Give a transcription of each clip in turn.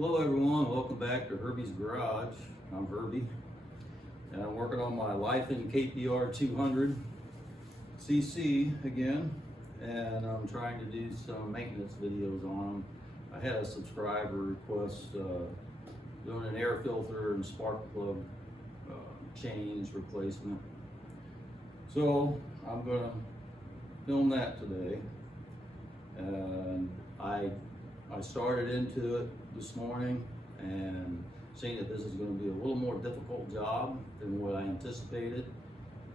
Hello everyone, welcome back to Herbie's Garage. I'm Herbie and I'm working on my Lifan KPR 200 cc again, and I'm trying to do some maintenance videos on them. I had a subscriber request doing an air filter and spark plug change replacement. So I'm going to film that today, and I started into it this morning and seeing that this is going to be a little more difficult job than what I anticipated.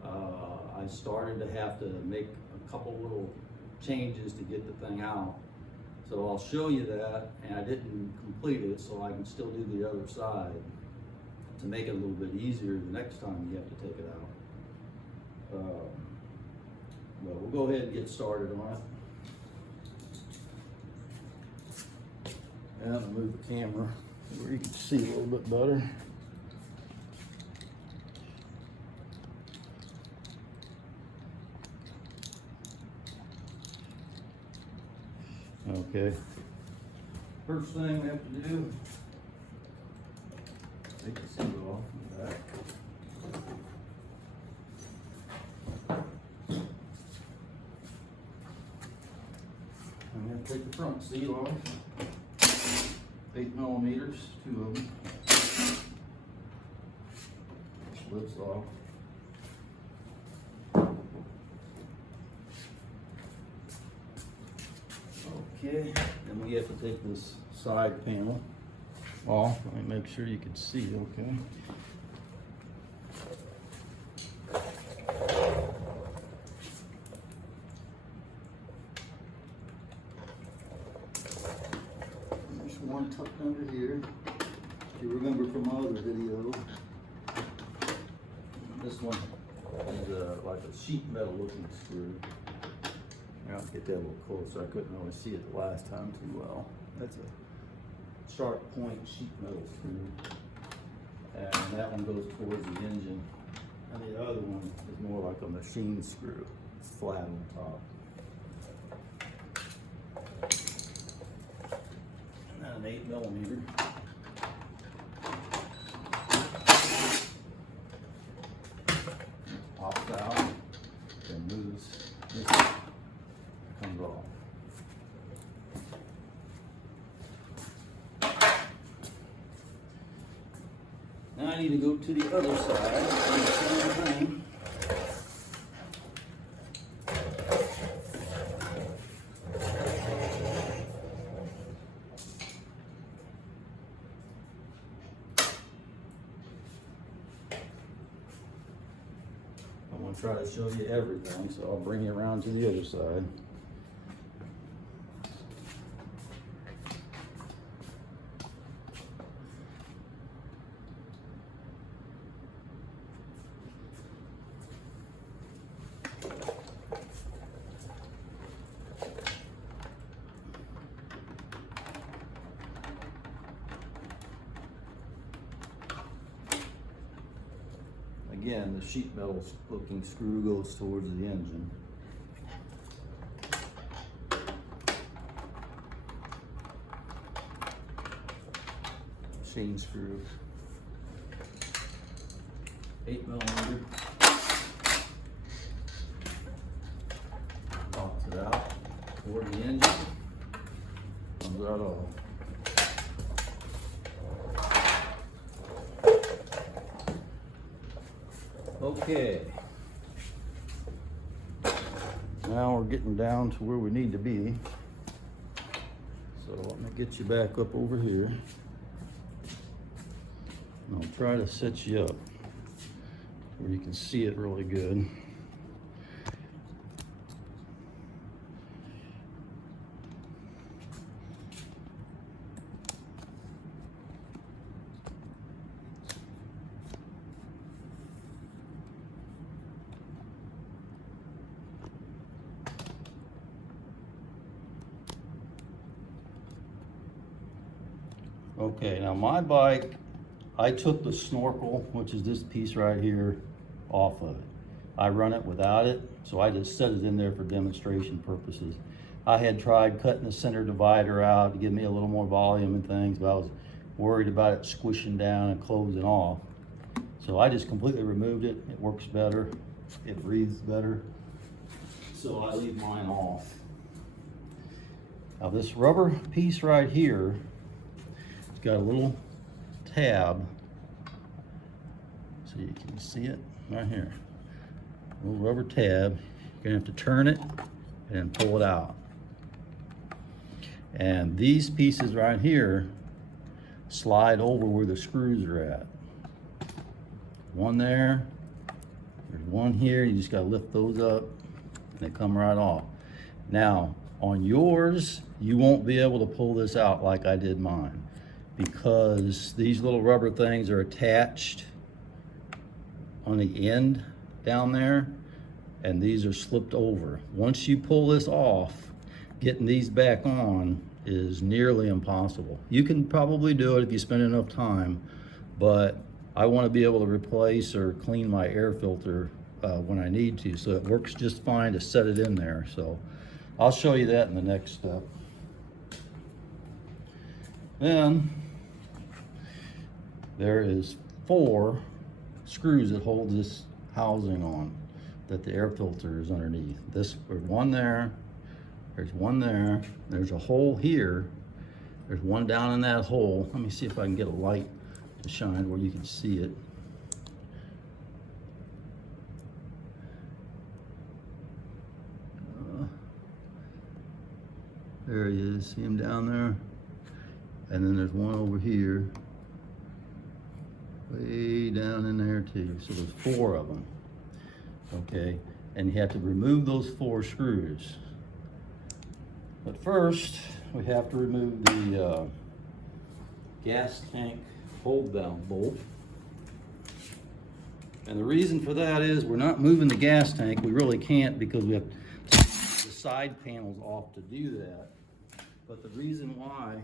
I started to have to make a couple little changes to get the thing out. So I'll show you that, and I didn't complete it so I can still do the other side to make it a little bit easier the next time you have to take it out. Well, we'll go ahead and get started on it. And I'll move the camera where you can see a little bit better. Okay. First thing we have to do, take the seat off the back. I'm going to take the front seat off. 8mm, two of them. Lifts off. Okay, then we have to take this side panel off. Let me make sure you can see, okay? One tucked under here. If you remember from my other video, this one is like a sheet metal looking screw. I'll get that a little closer. I couldn't really see it the last time too well. That's a sharp point sheet metal screw, and that one goes towards the engine, and the other one is more like a machine screw. It's flat on top. An 8mm. Pops out and moves. This comes off. Now I need to go to the other side. Do the same thing. I'm going to try to show you everything, so I'll bring you around to the other side. Again, the sheet metal looking screw goes towards the engine. Machine screw. 8mm. Pops it out toward the engine. Comes out all. Okay, now we're getting down to where we need to be. So let me get you back up over here. And I'll try to set you up where you can see it really good. Okay, now my bike, I took the Snorkel, which is this piece right here, off of it. I run it without it, so I just set it in there for demonstration purposes. I had tried cutting the center divider out to give me a little more volume and things, but I was worried about it squishing down and closing off. So I just completely removed it. It works better. It breathes better. So I leave mine off. Now this rubber piece right here, it's got a little tab. So you can see it right here. A little rubber tab. You're gonna have to turn it and then pull it out. And these pieces right here slide over where the screws are at. One there, there's one here, you just gotta lift those up and they come right off. Now, on yours, you won't be able to pull this out like I did mine because these little rubber things are attached on the end down there and these are slipped over. Once you pull this off, getting these back on is nearly impossible. You can probably do it if you spend enough time, but I want to be able to replace or clean my air filter when I need to, so it works just fine to set it in there. So I'll show you that in the next step. Then there is 4 screws that hold this housing on that the air filter is underneath. There's one there, there's one there, there's a hole here, there's one down in that hole. Let me see if I can get a light to shine where you can see it. There he is, see him down there? And then there's one over here, way down in there too. So there's 4 of them, okay? And you have to remove those 4 screws. But first, we have to remove the gas tank hold down bolt. And the reason for that is we're not moving the gas tank. We really can't because we have the side panels off to do that. But the reason why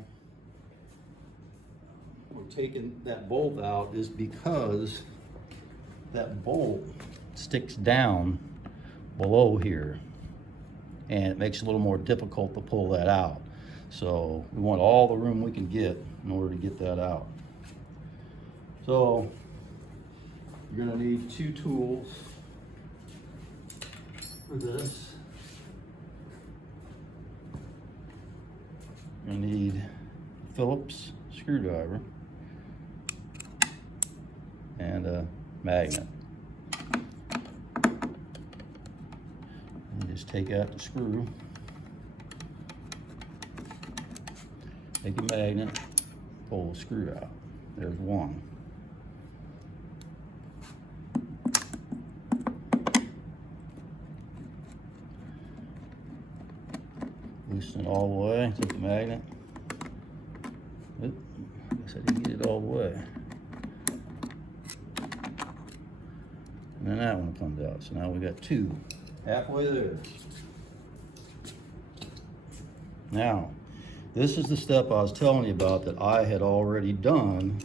we're taking that bolt out is because that bolt sticks down below here and it makes it a little more difficult to pull that out. So we want all the room we can get in order to get that out. So you're gonna need 2 tools for this. You're gonna need a Phillips screwdriver and a magnet. You just take out the screw, take a magnet, pull the screw out. There's one. Loosen it all the way, take the magnet. Oop, I guess I didn't get it all the way. And then that one comes out. So now we got 2. Halfway there. Now, this is the step I was telling you about that I had already done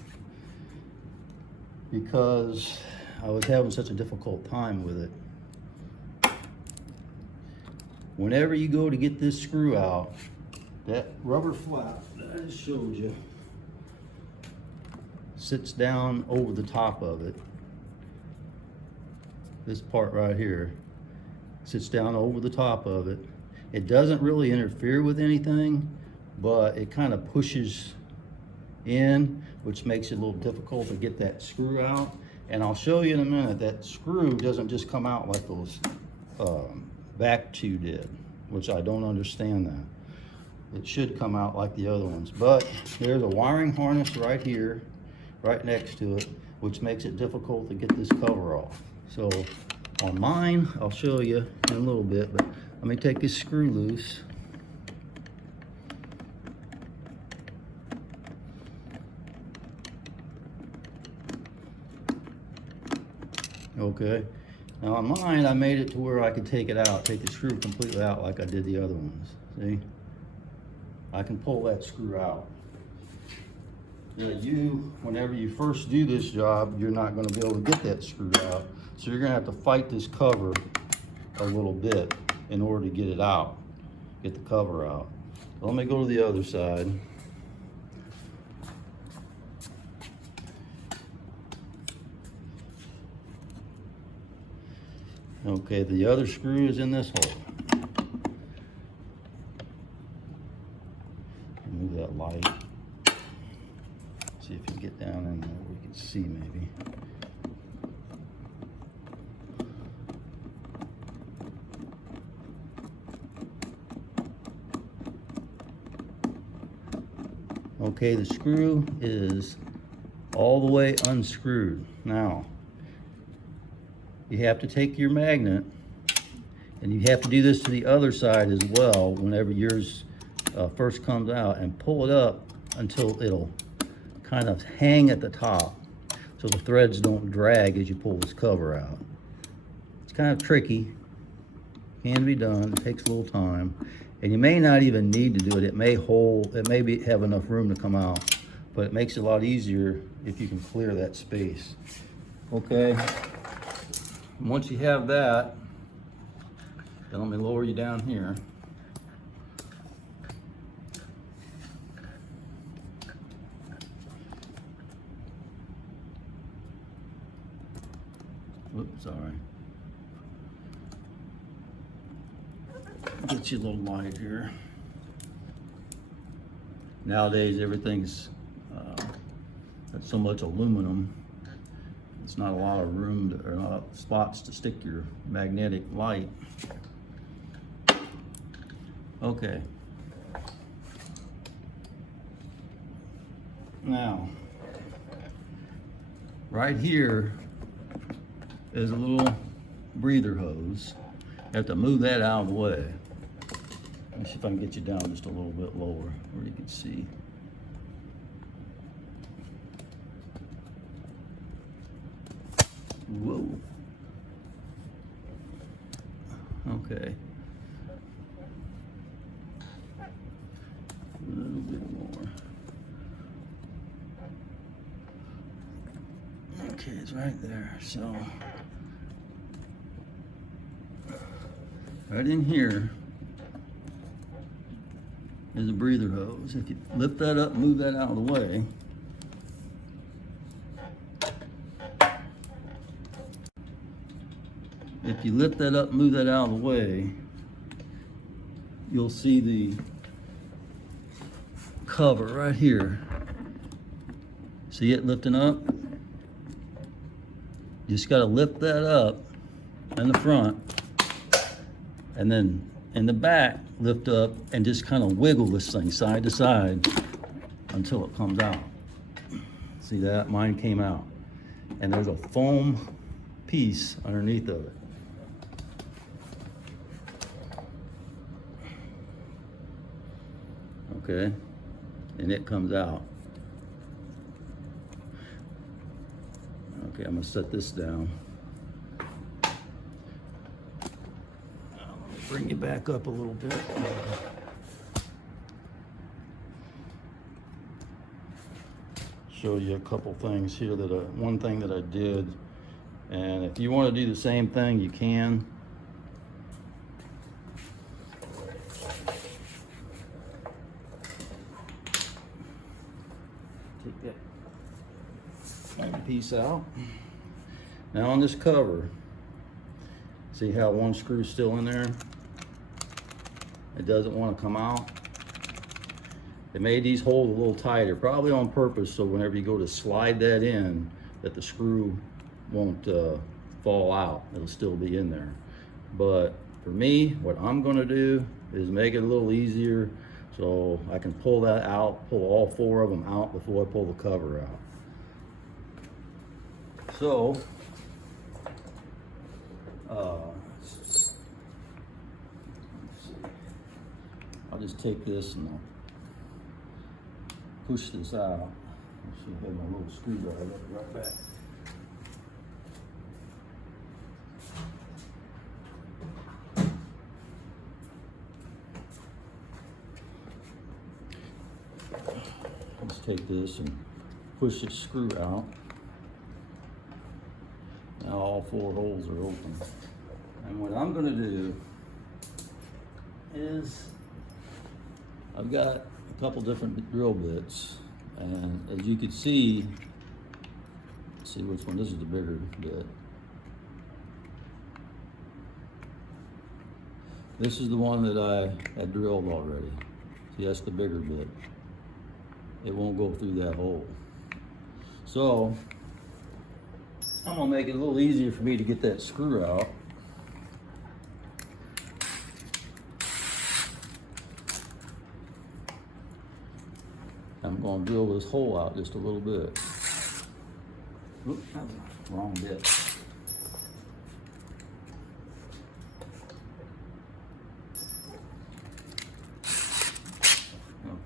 because I was having such a difficult time with it. Whenever you go to get this screw out, that rubber flap that I just showed you sits down over the top of it. This part right here sits down over the top of it. It doesn't really interfere with anything, but it kind of pushes in, which makes it a little difficult to get that screw out. And I'll show you in a minute, that screw doesn't just come out like those back 2 did, which I don't understand that. It should come out like the other ones, but there's a wiring harness right here, right next to it, which makes it difficult to get this cover off. So on mine, I'll show you in a little bit, but let me take this screw loose. Okay, now on mine, I made it to where I could take it out, take the screw completely out like I did the other ones. See? I can pull that screw out. Now whenever you first do this job, you're not gonna be able to get that screw out. So you're gonna have to fight this cover a little bit in order to get it out, get the cover out. So let me go to the other side. Okay, the other screw is in this hole. Move that light. See if you can get down in there where you can see maybe. Okay, the screw is all the way unscrewed. Now, you have to take your magnet, and you have to do this to the other side as well whenever yours first comes out, and pull it up until it'll kind of hang at the top so the threads don't drag as you pull this cover out. It's kind of tricky, can be done, it takes a little time, and you may not even need to do it. It may have enough room to come out, but it makes it a lot easier if you can clear that space. Okay, once you have that, then let me lower you down here. Oops, sorry. Get you a little light here. Nowadays, everything's got so much aluminum. It's not a lot of room or not spots to stick your magnetic light. Okay. Now, right here is a little breather hose. You have to move that out of the way. Let me see if I can get you down just a little bit lower where you can see. Whoa. Okay. A little bit more. Okay, it's right there. So, right in here is a breather hose. If you lift that up, move that out of the way. If you lift that up, move that out of the way, you'll see the cover right here. See it lifting up? You just got to lift that up in the front, and then in the back, lift up and just kind of wiggle this thing side to side until it comes out. See that? Mine came out. And there's a foam piece underneath of it. Okay, and it comes out. Okay, I'm gonna set this down. Bring you back up a little bit. Show you a couple things here one thing that I did, and if you want to do the same thing, you can. Take that piece out. Now on this cover, see how one screw's still in there? It doesn't want to come out. They made these holes a little tighter, probably on purpose, so whenever you go to slide that in, that the screw won't fall out. It'll still be in there. But for me, what I'm going to do is make it a little easier so I can pull that out, pull all four of them out before I pull the cover out. So, I'll just take this and I'll push this out. I should have my little screwdriver right back. Let's take this and push this screw out. Now all four holes are open. And what I'm going to do is I've got a couple different drill bits, and as you can see which one, this is the bigger bit. This is the one that I had drilled already. See, that's the bigger bit. It won't go through that hole. So, I'm gonna make it a little easier for me to get that screw out. I'm gonna drill this hole out just a little bit. Oops, that was the wrong bit.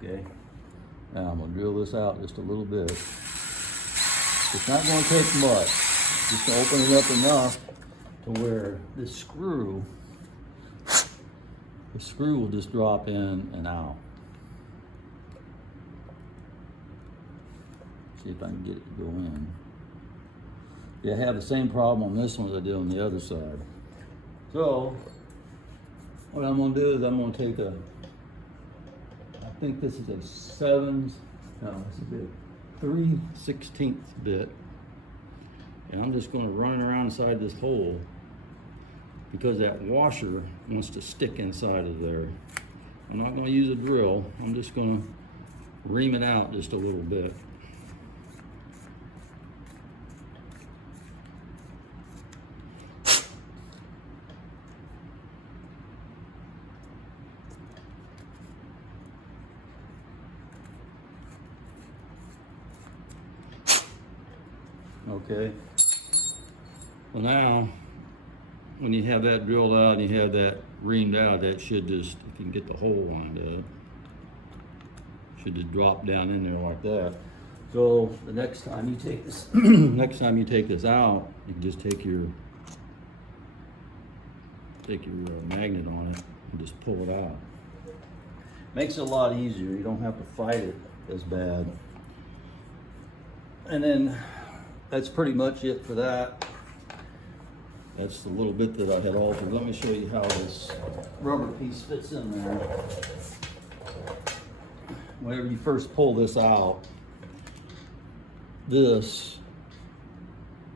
Okay, now I'm gonna drill this out just a little bit. It's not gonna take much. Just to open it up enough to where this screw, the screw will just drop in and out. See if I can get it to go in. Yeah, I have the same problem on this one as I did on the other side. So, what I'm gonna do is I'm gonna take I think this is a 3/16 bit. And I'm just gonna run it around inside this hole because that washer wants to stick inside of there. I'm not gonna use a drill. I'm just gonna ream it out just a little bit. Okay, well now, when you have that drilled out and you have that reamed out, that should just, if you can get the hole lined up, should just drop down in there like that. So the next time you take this, next time you take this out, you can just take your magnet on it and just pull it out. Makes it a lot easier. You don't have to fight it as bad. And then that's pretty much it for that. That's the little bit that I had altered. Let me show you how this rubber piece fits in there. Whenever you first pull this out, this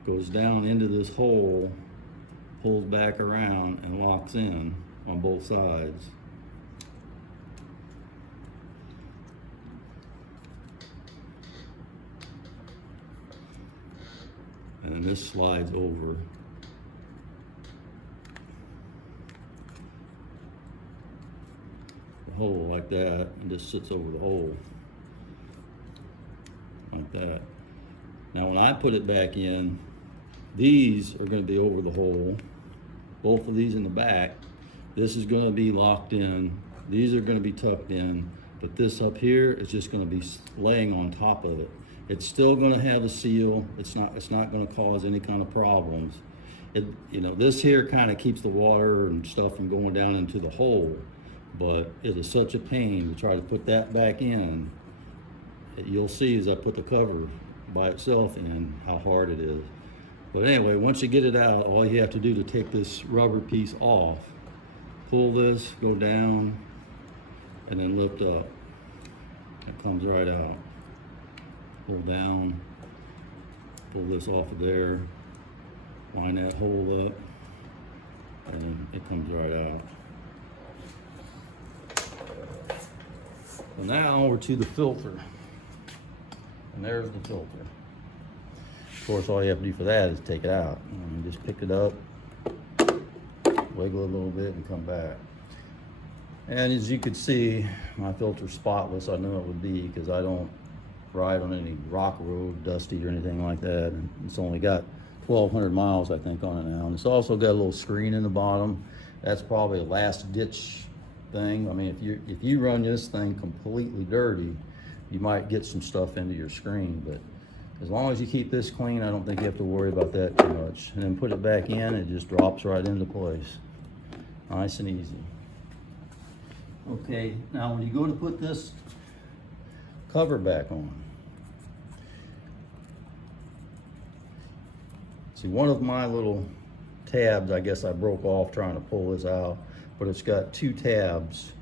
goes down into this hole, pulls back around and locks in on both sides. And this slides over. The hole like that, and just sits over the hole. Like that. Now when I put it back in, these are going to be over the hole. Both of these in the back. This is going to be locked in. These are going to be tucked in. But this up here is just going to be laying on top of it. It's still going to have a seal. It's not going to cause any kind of problems. This here kind of keeps the water and stuff from going down into the hole, but it is such a pain to try to put that back in. You'll see as I put the cover by itself in how hard it is. But anyway, once you get it out, all you have to do to take this rubber piece off, pull this, go down, and then lift up. It comes right out. Pull down, pull this off of there, line that hole up, and it comes right out. So now we're to the filter. And there's the filter. Of course, all you have to do for that is take it out. And just pick it up, wiggle it a little bit, and come back. And as you can see, my filter's spotless. I know it would be because I don't ride on any rock road, dusty or anything like that. And it's only got 1,200 miles, I think, on it now. And it's also got a little screen in the bottom. That's probably a last ditch thing. I mean, if you run this thing completely dirty, you might get some stuff into your screen. But as long as you keep this clean, I don't think you have to worry about that too much. And then put it back in, it just drops right into place. Nice and easy. Okay, now when you go to put this cover back on, see, one of my little tabs, I guess I broke off trying to pull this out, but it's got two tabs,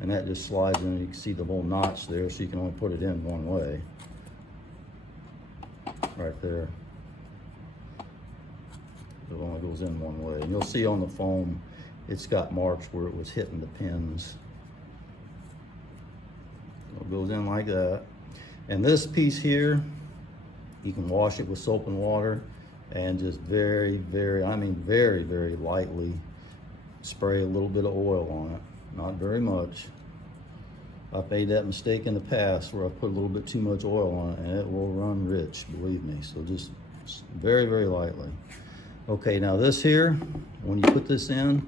and that just slides in. You can see the whole notch there, so you can only put it in one way. Right there. It only goes in one way. And you'll see on the foam, it's got marks where it was hitting the pins. So it goes in like that. And this piece here, you can wash it with soap and water and just very, very lightly spray a little bit of oil on it. Not very much. I've made that mistake in the past where I put a little bit too much oil on it and it will run rich, believe me. So just very, very lightly. Okay, now this here, when you put this in,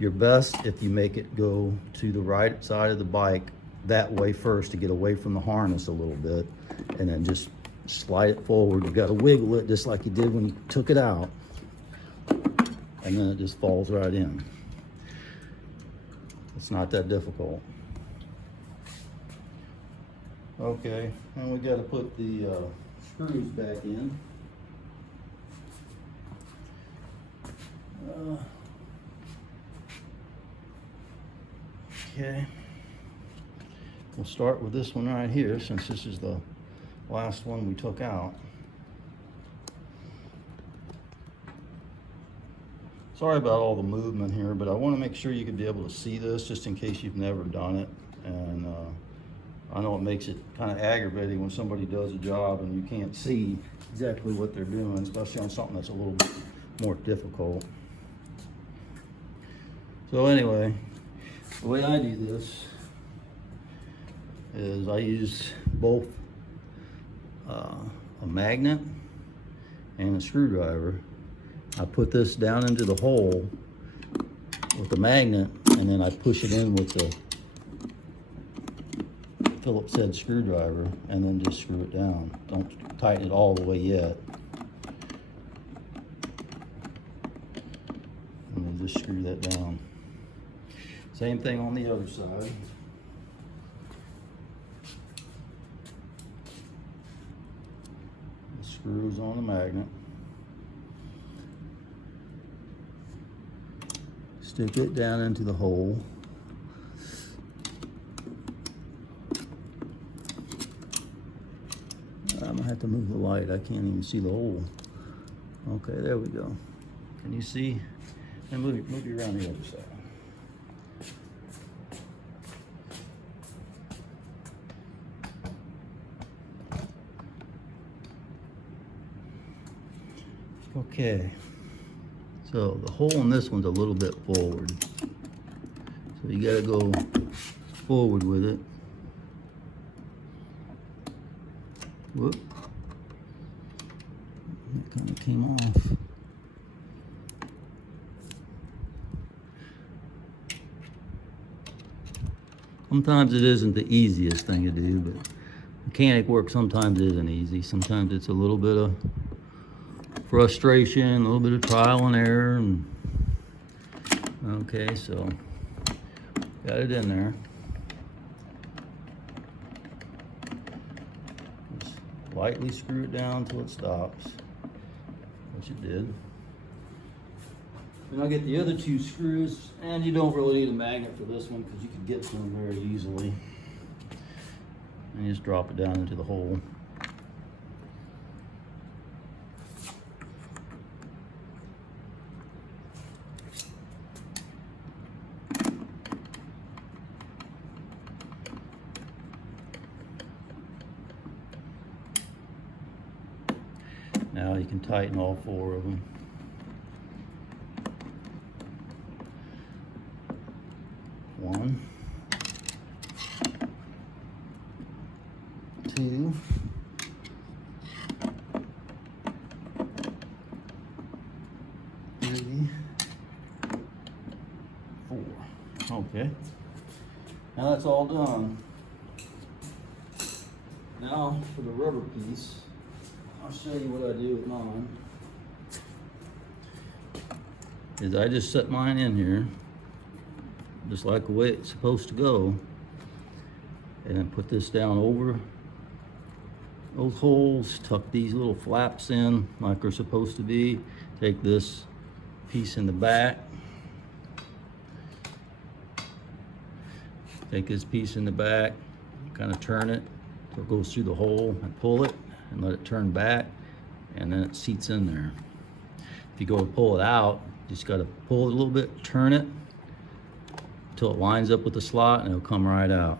you're best if you make it go to the right side of the bike that way first to get away from the harness a little bit, and then just slide it forward. You got to wiggle it just like you did when you took it out, and then it just falls right in. It's not that difficult. Okay, and we got to put the screws back in. Okay, we'll start with this one right here since this is the last one we took out. Sorry about all the movement here, but I want to make sure you could be able to see this just in case you've never done it. And I know it makes it kind of aggravating when somebody does a job and you can't see exactly what they're doing, especially on something that's a little bit more difficult. So anyway, the way I do this is I use both a magnet and a screwdriver. I put this down into the hole with the magnet, and then I push it in with the Phillips head screwdriver, and then just screw it down. Don't tighten it all the way yet. And then just screw that down. Same thing on the other side. The screws on the magnet. Stick it down into the hole. I'm gonna have to move the light. I can't even see the hole. Okay, there we go. Can you see? And move you around the other side. Okay, so the hole in this one's a little bit forward. So you gotta go forward with it. Whoop. That kind of came off. Sometimes it isn't the easiest thing to do, but mechanic work sometimes isn't easy. Sometimes it's a little bit of frustration, a little bit of trial and error. And okay, so got it in there. Just lightly screw it down until it stops, which it did. Then I'll get the other two screws, and you don't really need a magnet for this one because you can get to them very easily. And you just drop it down into the hole. Now you can tighten all four of them. One, two, three, four. Okay. Now that's all done. Now for the rubber piece, I'll show you what I do with mine. Is I just set mine in here, just like the way it's supposed to go, and then put this down over those holes, tuck these little flaps in like they're supposed to be, take this piece in the back, take this piece in the back, kind of turn it so it goes through the hole, and pull it and let it turn back, and then it seats in there. If you go to pull it out, you just got to pull it a little bit, turn it, until it lines up with the slot and it'll come right out.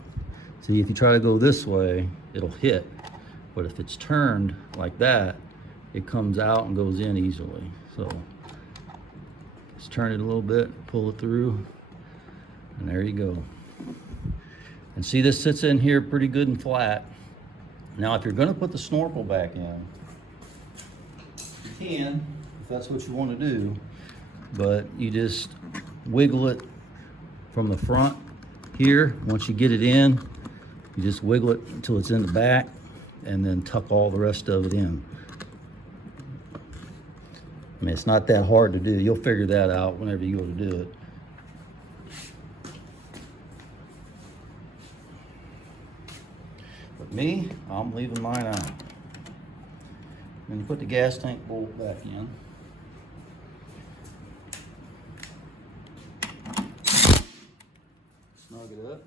See, if you try to go this way, it'll hit. But if it's turned like that, it comes out and goes in easily. So just turn it a little bit, pull it through, and there you go. And see, this sits in here pretty good and flat. Now, if you're gonna put the snorkel back in, you can, if that's what you wanna do, but you just wiggle it from the front here. Once you get it in, you just wiggle it until it's in the back and then tuck all the rest of it in. I mean, it's not that hard to do. You'll figure that out whenever you go to do it. But me, I'm leaving mine out. Then you put the gas tank bolt back in. Snug it up.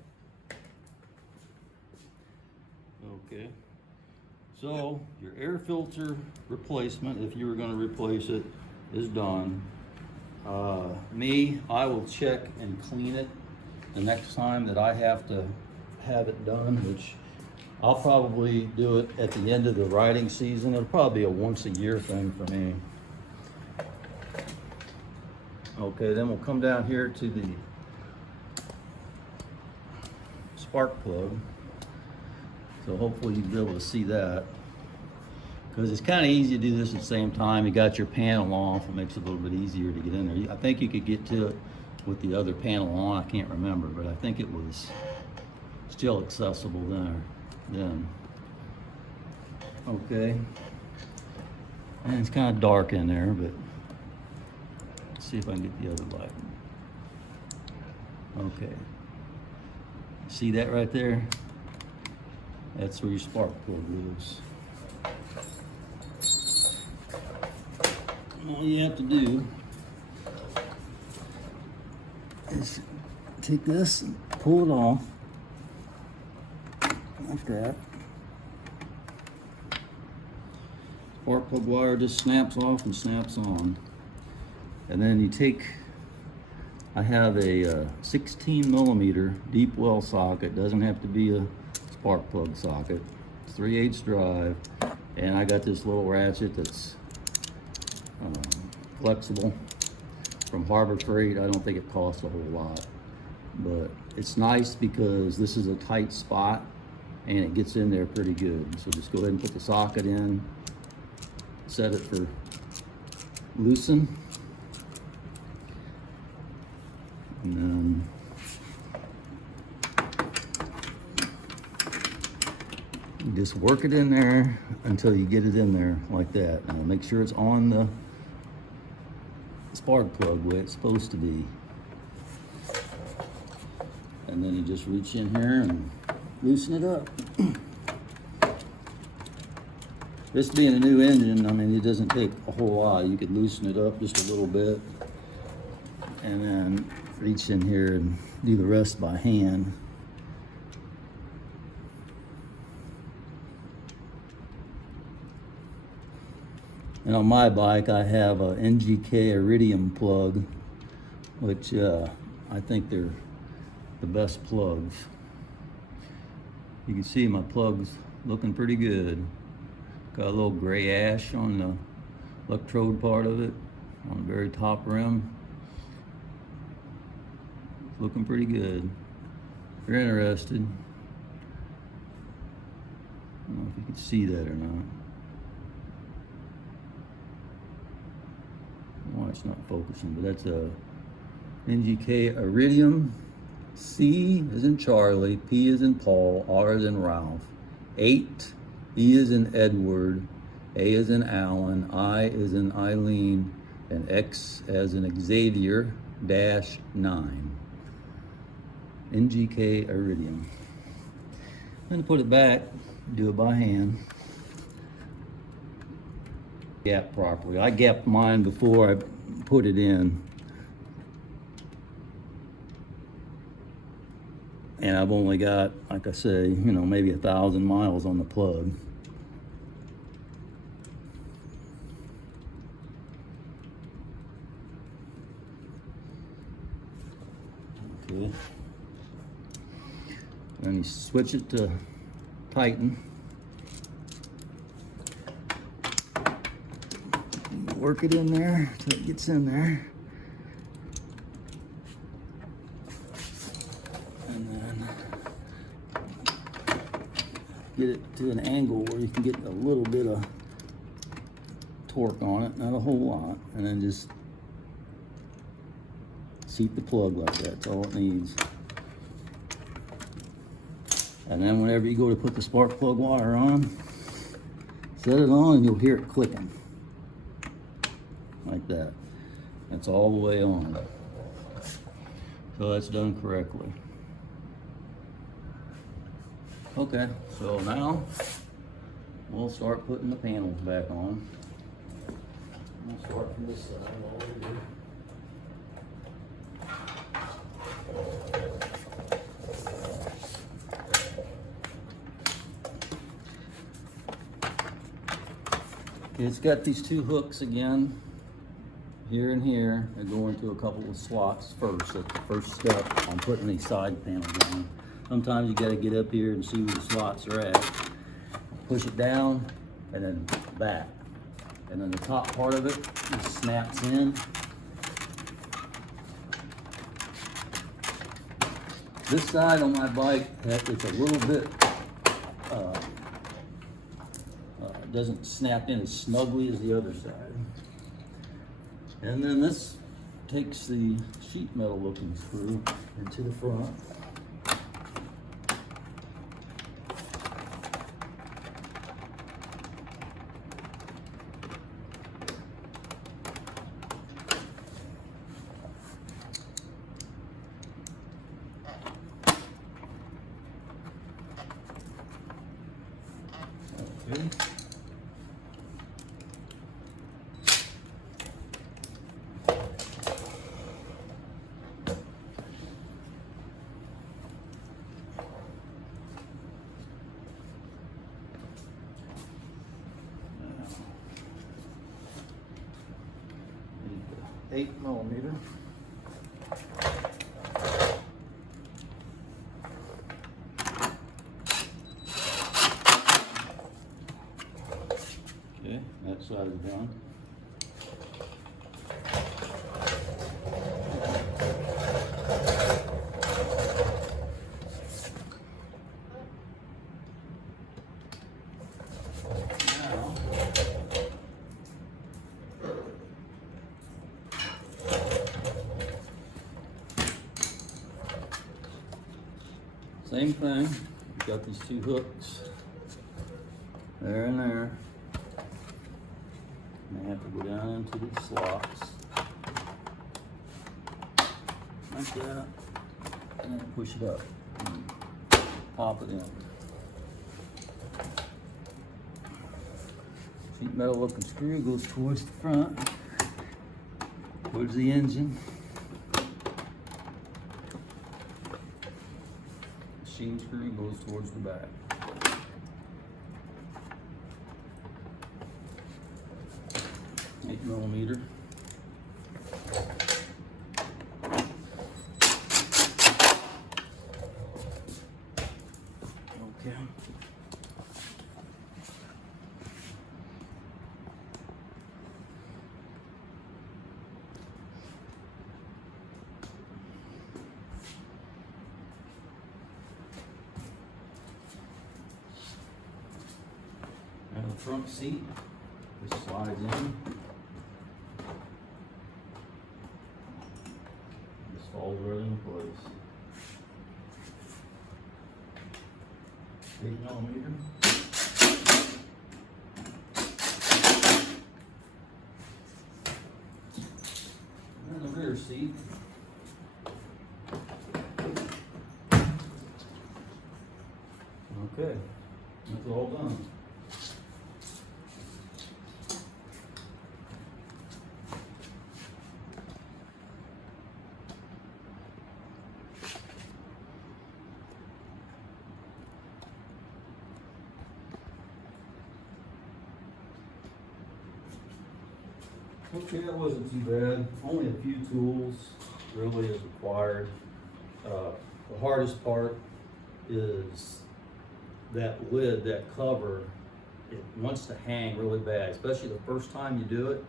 Okay. So your air filter replacement, if you were going to replace it, is done. I will check and clean it the next time that I have to have it done, which I'll probably do it at the end of the riding season. It'll probably be a once a year thing for me. Okay, then we'll come down here to the spark plug. So hopefully you'll be able to see that. Because it's kind of easy to do this at the same time. You got your panel off, it makes it a little bit easier to get in there. I think you could get to it with the other panel on, I can't remember, but I think it was still accessible there then. Okay. And it's kind of dark in there, but let's see if I can get the other light. Okay. See that right there? That's where your spark plug is. All you have to do is take this and pull it off like that. Spark plug wire just snaps off and snaps on. And then you take, I have a 16 millimeter deep well socket. Doesn't have to be a spark plug socket. It's 3/8 drive, and I got this little ratchet that's flexible from Harbor Freight. I don't think it costs a whole lot, but it's nice because this is a tight spot and it gets in there pretty good. So just go ahead and put the socket in, set it for loosen, and then you just work it in there until you get it in there like that. Now make sure it's on the spark plug where it's supposed to be. And then you just reach in here and loosen it up. This being a new engine, I mean, it doesn't take a whole lot. You could loosen it up just a little bit and then reach in here and do the rest by hand. And on my bike, I have a NGK Iridium plug, which I think they're the best plugs. You can see my plug's looking pretty good. Got a little gray ash on the electrode part of it, on the very top rim. It's looking pretty good. If you're interested, I don't know if you can see that or not. Well, it's not focusing, but that's a NGK Iridium. C is in Charlie, P is in Paul, R is in Ralph, 8, E is in Edward, A is in Alan, I is in Eileen, and X as in Xavier, -9. NGK Iridium. Then put it back, do it by hand. Gap properly. I gapped mine before I put it in. And I've only got, like I say, you know, maybe 1,000 miles on the plug. Okay. Then you switch it to tighten. Work it in there until it gets in there. And then get it to an angle where you can get a little bit of torque on it, not a whole lot. And then just seat the plug like that, that's all it needs. And then whenever you go to put the spark plug wire on, set it on and you'll hear it clicking. Like that. That's all the way on. So that's done correctly. Okay, so now we'll start putting the panels back on. We'll start from this side all over here. It's got these two hooks again, here and here. They go into a couple of slots first. That's the first step on putting these side panels on. Sometimes you gotta get up here and see where the slots are at. Push it down and then back. And then the top part of it just snaps in. This side on my bike, it's a little bit, doesn't snap in as snugly as the other side. And then this takes the sheet metal looking screw into the front. Okay. Need the 8mm. Okay, that side is done. Same thing, you've got these two hooks, there and there. And they have to go down into these slots, like that, and then push it up, and pop it in. Sheet metal looking screw goes towards the front, towards the engine. Machine screw goes towards the back. Eight millimeter. Okay. Now the front seat, this slides in. Just folds right in place. 8mm. And the rear seat. Okay, that's all done. Okay, that wasn't too bad. Only a few tools really is required. The hardest part is that lid, that cover, it wants to hang really bad, especially the first time you do it.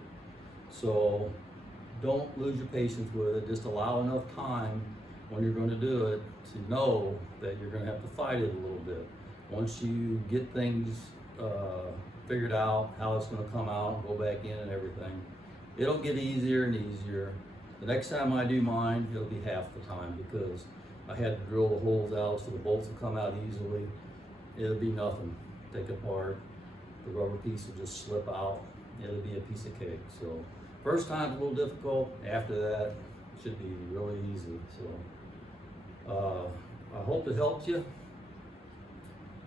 So don't lose your patience with it. Just allow enough time when you're going to do it to know that you're going to have to fight it a little bit. Once you get things figured out, how it's going to come out, go back in and everything, it'll get easier and easier. The next time I do mine, it'll be half the time because I had to drill the holes out so the bolts will come out easily. It'll be nothing. Take it apart, the rubber piece will just slip out. It'll be a piece of cake. So first time's a little difficult. After that, it should be really easy. So I hope it helped you.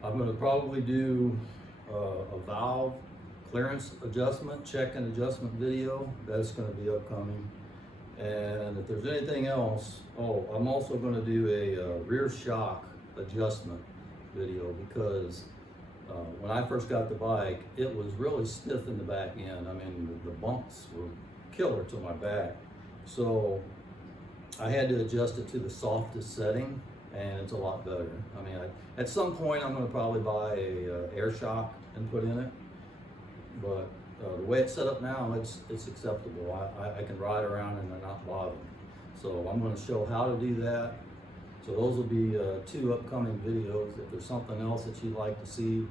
I'm going to probably do a valve clearance adjustment, check and adjustment video. That's going to be upcoming. And if there's anything else, I'm also going to do a rear shock adjustment video because when I first got the bike, it was really stiff in the back end. I mean, the bumps were killer to my back. So I had to adjust it to the softest setting, and it's a lot better. I mean, at some point I'm going to probably buy a air shock and put in it, but the way it's set up now, it's acceptable. I can ride around and not bother me. So I'm going to show how to do that. So those will be 2 upcoming videos. If there's something else that you'd like to see,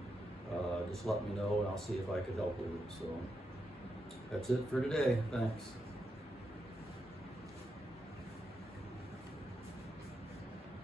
just let me know and I'll see if I could help with it. So that's it for today. Thanks.